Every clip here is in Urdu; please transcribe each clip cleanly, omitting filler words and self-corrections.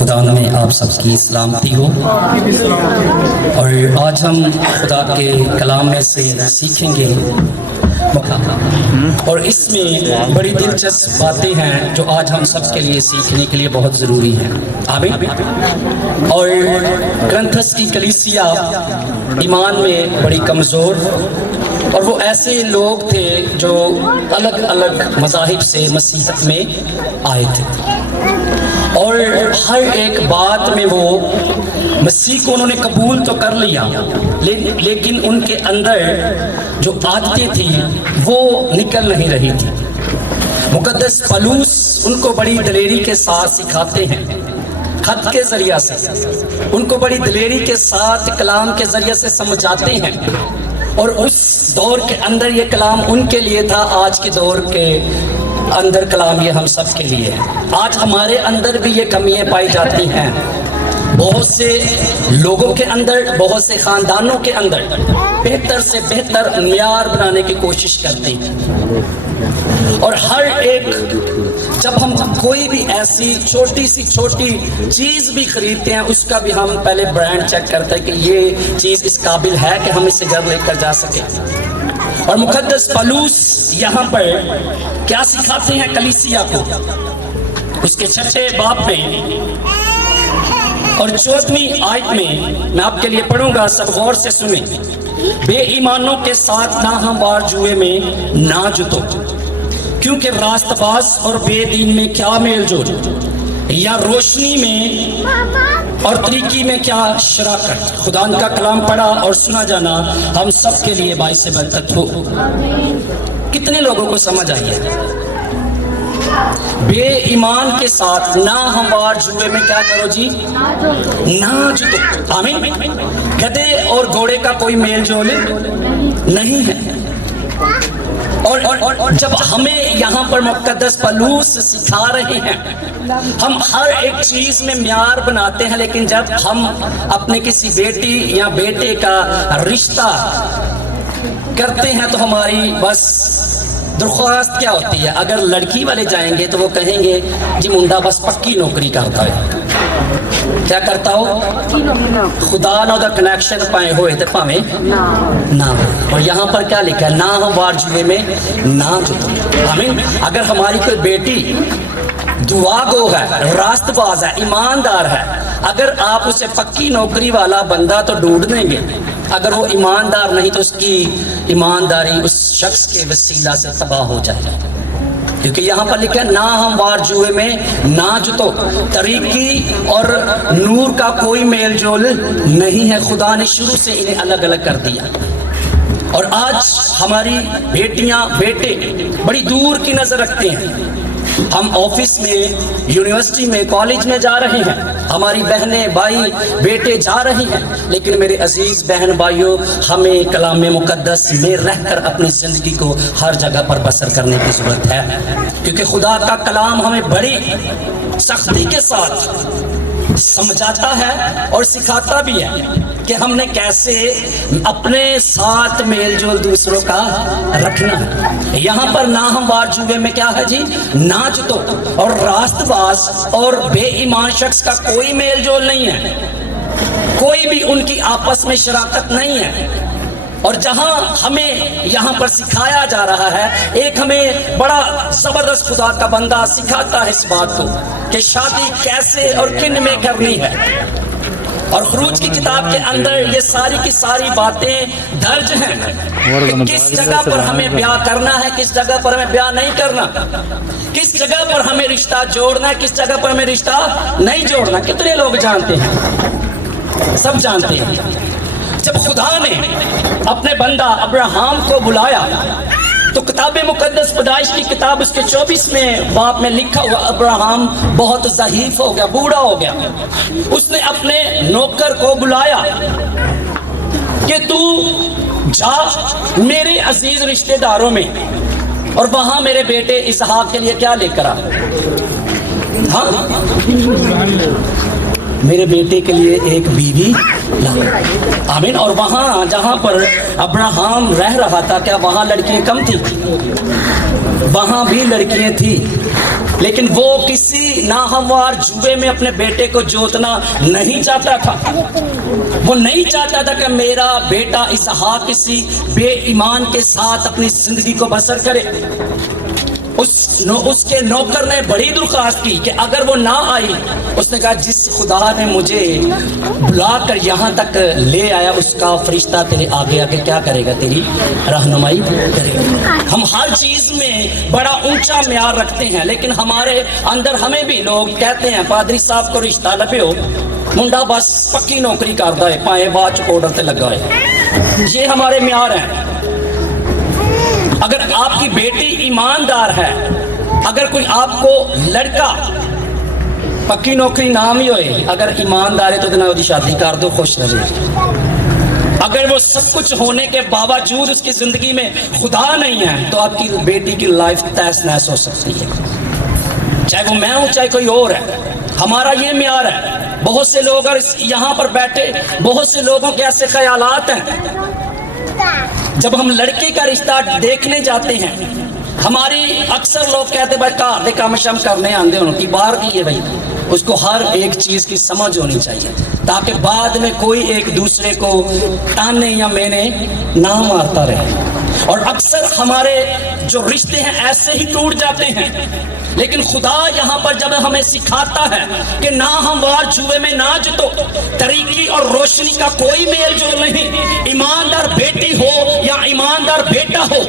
خدا میں آپ سب کی سلامتی ہو۔ اور آج ہم خدا کے کلام میں سے سیکھیں گے، اور اس میں بڑی دلچسپ باتیں ہیں جو آج ہم سب کے لیے سیکھنے کے لیے بہت ضروری ہیں۔ آمین۔ اور کرنتھس کی کلیسیا ایمان میں بڑی کمزور، اور وہ ایسے لوگ تھے جو الگ الگ مذاہب سے مسیحیت میں آئے تھے، اور ہر ایک بات میں وہ مسیح کو انہوں نے قبول تو کر لیا، لیکن ان کے اندر جو عادتیں تھیں وہ نکل نہیں رہی تھی۔ مقدس پولس ان کو بڑی دلیری کے ساتھ سکھاتے ہیں، خط کے ذریعہ سے ان کو بڑی دلیری کے ساتھ کلام کے ذریعے سے سمجھاتے ہیں، اور اس دور کے اندر یہ کلام ان کے لیے تھا، آج کے دور کے اندر کلام یہ ہم سب کے لیے ہے۔ آج ہمارے اندر بھی یہ کمیاں پائی جاتی ہیں، بہت سے لوگوں کے اندر، بہت سے خاندانوں کے اندر بہتر سے بہتر معیار بنانے کی کوشش کرتے ہیں، اور ہر ایک جب ہم کوئی بھی ایسی چھوٹی سی چھوٹی چیز بھی خریدتے ہیں، اس کا بھی ہم پہلے برانڈ چیک کرتے ہیں کہ یہ چیز اس قابل ہے کہ ہم اسے گھر لے کر جا سکیں۔ اور مقدس پولس یہاں پر کیا سکھاتے ہیں کلیسیا کو؟ اس کے 6 باب میں اور 14ویں آیت میں آپ کے لیے پڑھوں گا، سب غور سے سنیں۔ بے ایمانوں کے ساتھ ناہموار جوئے میں نہ جتو، کیونکہ راست باز اور بے دین میں کیا میل جول، یا روشنی میں اور طریقی میں کیا شراکت۔ خدا کا کلام پڑھا اور سنا جانا ہم سب کے لیے باعث برکت ہو۔ کتنے لوگوں کو سمجھ آئی ہے؟ بے ایمان کے ساتھ ناہموار جوئے میں کیا کرو جی؟ نہ جتو۔ آمین۔ گدھے اور گھوڑے کا کوئی میل جول نہیں ہے۔ اور جب ہمیں یہاں پر مقدس پولس سکھا رہے ہیں، ہم ہر ایک چیز میں معیار بناتے ہیں، لیکن جب ہم اپنے کسی بیٹی یا بیٹے کا رشتہ کرتے ہیں تو ہماری بس درخواست کیا ہوتی ہے؟ اگر لڑکی والے جائیں گے تو وہ کہیں گے جی منڈا بس پکی نوکری کرتا ہے۔ کیا کرتا ہو؟ خدا نہ دا کنیکشن پائے ہوئے تھے پامے نہ ہو۔ اور یہاں پر کیا لکھا ہے؟ ناہموار جوئے میں نہ جتو۔ آمین۔ اگر ہماری کوئی بیٹی دعا گو ہے، راست باز ہے، ایماندار ہے، اگر آپ اسے پکی نوکری والا بندہ تو ڈھونڈ دیں گے، اگر وہ ایماندار نہیں تو اس کی ایمانداری اس شخص کے وسیلہ سے تباہ ہو جائے گی، کیونکہ یہاں پر لکھا ہے ناہموار جوئے میں نہ جتو، طریقی اور نور کا کوئی میل جول نہیں ہے۔ خدا نے شروع سے انہیں الگ الگ کر دیا، اور آج ہماری بیٹیاں بیٹے بڑی دور کی نظر رکھتے ہیں۔ ہم آفس میں، یونیورسٹی میں، کالج میں جا رہے ہیں، ہماری بہنیں بھائی بیٹے جا رہے ہیں، لیکن میرے عزیز بہن بھائیوں، ہمیں کلام مقدس میں رہ کر اپنی زندگی کو ہر جگہ پر بسر کرنے کی ضرورت ہے، کیونکہ خدا کا کلام ہمیں بڑی سختی کے ساتھ سمجھاتا ہے اور سکھاتا بھی ہے کہ ہم نے کیسے اپنے ساتھ میل جول دوسروں کا رکھنا ہے۔ یہاں پر ناہموار جوئے میں کیا ہے جی؟ نہ جتو، اور راست باز اور بے ایمان شخص کا کوئی میل جول نہیں ہے، کوئی بھی ان کی آپس میں شراکت نہیں ہے۔ اور جہاں ہمیں یہاں پر سکھایا جا رہا ہے، ایک ہمیں بڑا زبردست خدا کا بندہ سکھاتا ہے اس بات کو کہ شادی کیسے اور کن میں کرنی ہے، اور خروج کی کتاب کے اندر یہ ساری کی ساری باتیں درج ہیں کہ کس جگہ پر ہمیں بیاہ کرنا ہے، کس جگہ پر ہمیں بیاہ نہیں کرنا، کس جگہ پر ہمیں رشتہ جوڑنا ہے، کس جگہ پر ہمیں رشتہ نہیں جوڑنا۔ کتنے لوگ جانتے ہیں؟ سب جانتے ہیں۔ جب خدا نے اپنے بندہ ابراہیم کو بلایا تو کتاب مقدس پیدائش کی کتاب اس کے 24ویں باب میں لکھا ہوا ابراہیم بہت ضعیف ہو گیا، بوڑھا ہو گیا۔ اس نے اپنے نوکر کو بلایا کہ تو جا میرے عزیز رشتہ داروں میں اور وہاں میرے بیٹے اسحاق کے لیے کیا لے کر آ۔ ہاں میرے بیٹے کے لیے ایک بیوی لا۔ آمین۔ اور وہاں جہاں پر ابراہیم رہ رہا تھا، کیا وہاں لڑکیاں کم تھی؟ وہاں بھی لڑکیاں تھی، لیکن وہ کسی ناہموار جوے میں اپنے بیٹے کو جوتنا نہیں چاہتا تھا۔ وہ نہیں چاہتا تھا کہ میرا بیٹا اسحاق کسی بے ایمان کے ساتھ اپنی زندگی کو بسر کرے۔ اس کے نوکر نے بڑی درخواست کی کہ اگر وہ نہ آئی، اس نے کہا جس خدا نے مجھے بلا کر یہاں تک لے آیا، اس کا فرشتہ تیرے آگے آگے کیا کرے گا؟ تیری رہنمائی کرے گا۔ ہم ہر چیز میں بڑا اونچا معیار رکھتے ہیں، لیکن ہمارے اندر ہمیں بھی لوگ کہتے ہیں پادری صاحب کو رشتہ لبیو، منڈا بس پکی نوکری کرتا ہے، پائے بعد چکوڑر تے لگا ہے۔ یہ ہمارے معیار ہیں۔ اگر آپ کی بیٹی ایماندار ہے، اگر کوئی آپ کو لڑکا پکی نوکری نام ہی ہوئے، اگر ایماندار ہے تو دن وہ شادی کر دو، خوش رہے۔ اگر وہ سب کچھ ہونے کے باوجود اس کی زندگی میں خدا نہیں ہے، تو آپ کی بیٹی کی لائف تہس نہس ہو سکتی ہے، چاہے وہ میں ہوں چاہے کوئی اور ہے۔ ہمارا یہ معیار ہے۔ بہت سے لوگ یہاں پر بیٹھے، بہت سے لوگوں کے ایسے خیالات ہیں، جب ہم لڑکے کا رشتہ دیکھنے جاتے ہیں، ہماری اکثر لوگ کہتے ہیں بھائی کار دے کام شام کرنے آندے انہوں کی باہر کی ہے، بھائی اس کو ہر ایک چیز کی سمجھ ہونی چاہیے، تاکہ بعد میں کوئی ایک دوسرے کو تانے یا مینے نہ مارتا رہے۔ اور اکثر ہمارے جو رشتے ہیں ایسے ہی ٹوٹ جاتے ہیں، لیکن خدا یہاں پر جب ہمیں سکھاتا ہے کہ نہ ہموار جوے میں نہ جتو، طریقی اور روشنی کا کوئی میل جول نہیں، ایماندار بیٹی ہو یا ایماندار بیٹا ہو،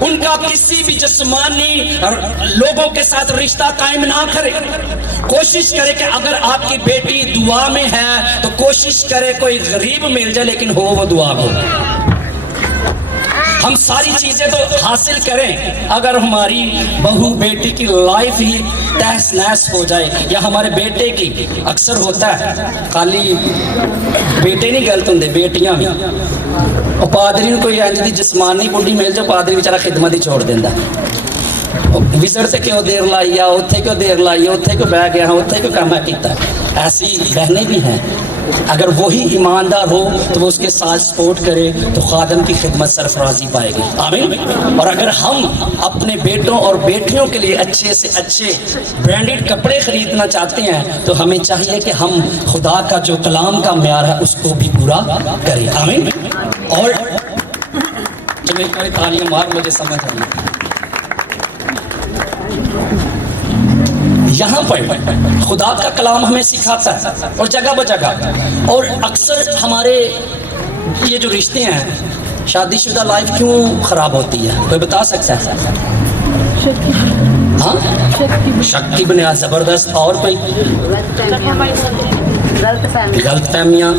ان کا کسی بھی جسمانی لوگوں کے ساتھ رشتہ قائم نہ کرے۔ کوشش کرے کہ اگر آپ کی بیٹی دعا میں ہے تو کوشش کرے کوئی غریب مل جائے، لیکن ہو وہ دعا کو۔ ہم ساری چیزیں تو حاصل کریں، اگر ہماری بہو بیٹی کی لائف ہی تہس نہس ہو جائے، یا ہمارے بیٹے کی، اکثر ہوتا ہے خالی بیٹے نہیں غلط ہوں، بیٹیاں بھی، اور پادری کو کوئی جسمانی بڑھی مل جائے، پادری بیچارہ خدمت ہی چھوڑ دینا، وزٹ سے کیوں دیر لائی، اتنے کیوں دیر لائی، اتنے کیوں بہ گیا، اتنے کیوں کام کیتا۔ ایسی بہنیں بھی ہیں، اگر وہی ایماندار ہو تو وہ اس کے ساتھ سپورٹ کرے تو خادم کی خدمت سرفرازی پائے گی۔ آمین۔ اور اگر ہم اپنے بیٹوں اور بیٹیوں کے لیے اچھے سے اچھے برانڈڈ کپڑے خریدنا چاہتے ہیں، تو ہمیں چاہیے کہ ہم خدا کا جو کلام کا معیار ہے اس کو بھی پورا کریں۔ آمین۔ اور جب ایک بار تالیاں مار، مجھے سمجھ آئی، یہاں پر خدا کا کلام ہمیں سکھاتا ہے، اور جگہ بجگہ، اور اکثر ہمارے یہ جو رشتے ہیں، شادی شدہ لائف کیوں خراب ہوتی ہے؟ کوئی بتا سکتا ہے؟ ہاں، شک کی بنیاد زبردست، اور کوئی غلط فہمیاں،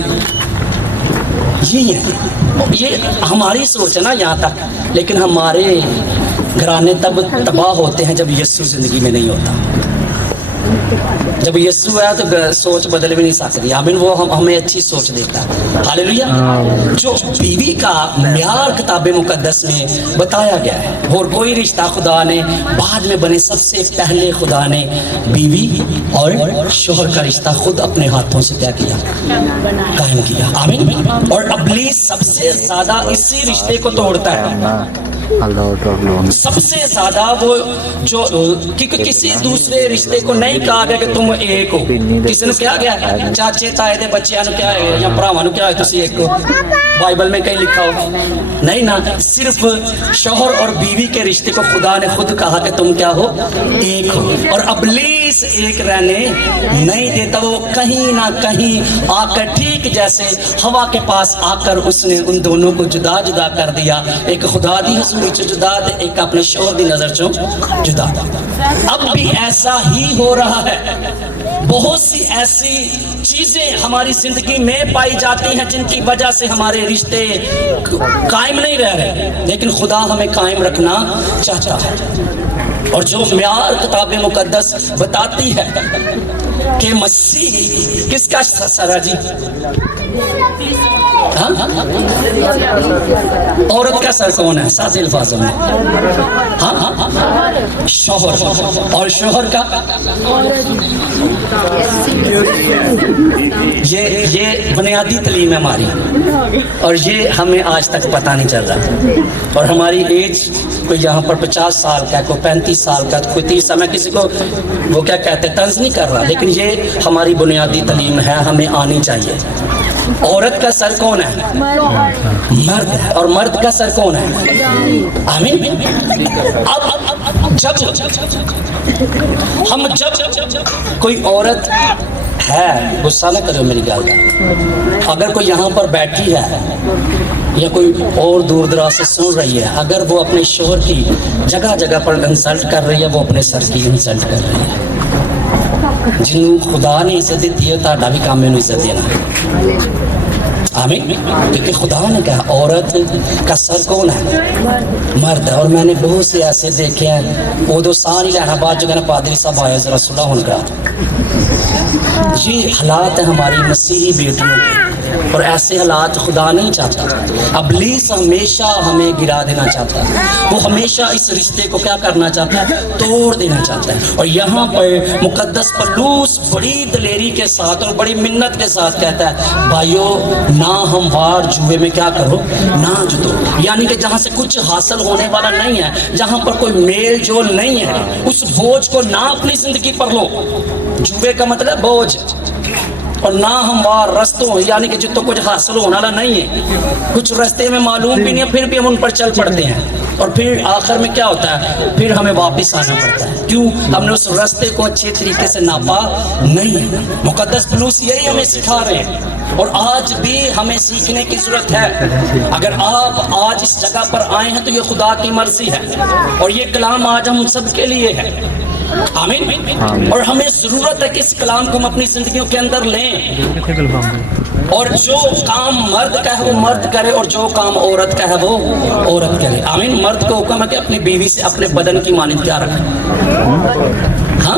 یہ ہماری سوچ ہے نا یہاں تک، لیکن ہمارے گھرانے تب تباہ ہوتے ہیں جب یسوع زندگی میں نہیں ہوتا۔ جب یسوع ہے تو سوچ بدل بھی نہیں سکتی۔ آمین۔ وہ ہمیں اچھی سوچ دیتا ہے۔ ہاللیلویا۔ جو بیوی کا معیار کتاب مقدس میں بتایا گیا ہے، اور کوئی رشتہ خدا نے بعد میں بنے، سب سے پہلے خدا نے بیوی اور شوہر کا رشتہ خود اپنے ہاتھوں سے کیا کیا؟ قائم کیا۔ آمین۔ اور ابلیس سب سے زیادہ اسی رشتے کو توڑتا ہے، سب سے زیادہ وہ جو، کیونکہ کسی دوسرے رشتے کو نہیں کہا گیا کہ تم ایک ہو۔ کسی نے کیا گیا؟ چاچے تائے دے بچیاں نو کیا ہے، یا بھراواں نو کیا ہے تسی ایک ہو؟ بائبل میں کہیں لکھا ہو؟ نہیں نا، صرف شوہر اور بیوی کے رشتے کو خدا نے خود کہا کہ تم کیا ہو؟ ایک ہو۔ اور ابلیس ایک رہنے نہیں دیتا، وہ کہیں نہ کہیں آ کر، ٹھیک جیسے ہوا کے پاس آ کر اس نے ان دونوں کو جدا جدا کر دیا، ایک خدا دی حضور چ جدا دے، ایک اپنے شوہر دی نظر چوں جدا۔ اب بھی ایسا ہی ہو رہا ہے، بہت سی ایسی چیزیں ہماری زندگی میں پائی جاتی ہیں جن کی وجہ سے ہمارے رشتے قائم نہیں رہ رہے، لیکن خدا ہمیں قائم رکھنا چاہتا ہے۔ اور جو معیار کتاب مقدس بتاتی ہے کہ مسیح کس کا سر ہے جی؟ عورت کا سر کون ہے؟ سادے الفاظوں میں شوہر، اور شوہر کا یہ بنیادی تعلیم ہے ہماری، اور یہ ہمیں آج تک پتہ نہیں چل رہا. اور ہماری ایج کوئی یہاں پر 50 سال کا، کوئی 35 سال کا، کوئی 30 سال. میں کسی کو وہ کیا کہتے ہیں طنز نہیں کر رہا، لیکن یہ ہماری بنیادی تعلیم ہے، ہمیں آنی چاہیے. عورت کا سر کون ہے؟ مرد ہے. اور مرد کا سر کون ہے؟ آمین. اب جب کوئی عورت ہے، غصہ نہ کرو میری گل کا، اگر کوئی یہاں پر بیٹھی ہے یا کوئی اور دور دراز سے سن رہی ہے، اگر وہ اپنے شوہر کی جگہ جگہ پر انسلٹ کر رہی ہے، وہ اپنے سر کی انسلٹ کر رہی ہے. جنہوں خدا نے عزت دیتی ہے، تہاڈا بھی کام ہے عزت دینا. آمین. کیونکہ خدا نے کہا عورت کا سر کون ہے؟ مرد ہے. اور میں نے بہت سے ایسے دیکھے ہیں، وہ دو ساری لینا بعد جو کہنا پادری صاحب آئے ذرا صلح ہون کرا. یہ حالات ہیں ہماری مسیحی بیٹیوں کے، اور ایسے حالات خدا نہیں چاہتا. ابلیس ہمیشہ ہمیں گرا دینا چاہتا ہے، وہ ہمیشہ اس رشتے کو کیا کرنا چاہتا ہے؟ توڑ دینا چاہتا ہے. اور یہاں پر مقدس پولس بڑی دلیری کے ساتھ اور بڑی منت کے ساتھ کہتا ہے بھائیو نہ ہموار جوئے میں کیا کرو، نہ جتو. یعنی کہ جہاں سے کچھ حاصل ہونے والا نہیں ہے، جہاں پر کوئی میل جول نہیں ہے، اس بوجھ کو نہ اپنی زندگی پر لو. جوئے کا مطلب بوجھ، اور نہ ہموار رستوں، یعنی کہ جتوں کچھ حاصل ہونے والا نہیں ہے، کچھ رستے میں معلوم بھی نہیں ہے، پھر بھی ہم ان پر چل پڑتے ہیں. اور پھر آخر میں کیا ہوتا ہے؟ پھر ہمیں واپس آنا پڑتا ہے. کیوں؟ ہم نے اس رستے کو اچھے طریقے سے ناپا نہیں. مقدس پولس یہی ہمیں سکھا رہے ہیں، اور آج بھی ہمیں سیکھنے کی ضرورت ہے. اگر آپ آج اس جگہ پر آئے ہیں تو یہ خدا کی مرضی ہے، اور یہ کلام آج ہم سب کے لیے ہے. آمین. اور ہمیں ضرورت ہے کہ اس کلام کو ہم اپنی زندگیوں کے اندر لیں، اور جو کام مرد کا ہے وہ مرد کرے، اور جو کام عورت کا ہے وہ عورت کرے. آمین. مرد کو حکم ہے کہ اپنی بیوی سے اپنے بدن کی مانند کیا رکھے، ہاں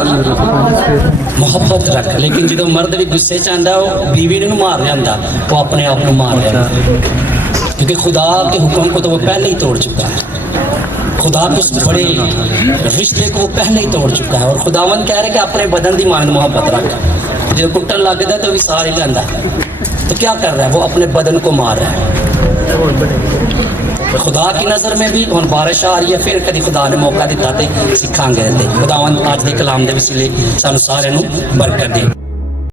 محبت رکھ. لیکن جدو مرد بھی غصے چاہتا ہے وہ بیوی نے مار لینا، وہ اپنے آپ کو مار لینا، کیونکہ خدا کے حکم کو تو وہ پہلے ہی توڑ چکا ہے. خدا کے اس بڑے رشتے کو وہ پہلے ہی توڑ چکا ہے. اور خداوند کہہ رہے کہ اپنے بدن کی مانند محبت رکھ. جب کٹن لگتا ہے تو بھی ساری لینا، تو کیا کر رہا ہے؟ وہ اپنے بدن کو مار رہا ہے. خدا کی نظر میں بھی ہن بارش آ رہی ہے، پھر کدی خدا نے موقع دیتا تے سکھاں گے. خداوند آج دے کلام دے وسیلے سانو سارے نو برکت دے.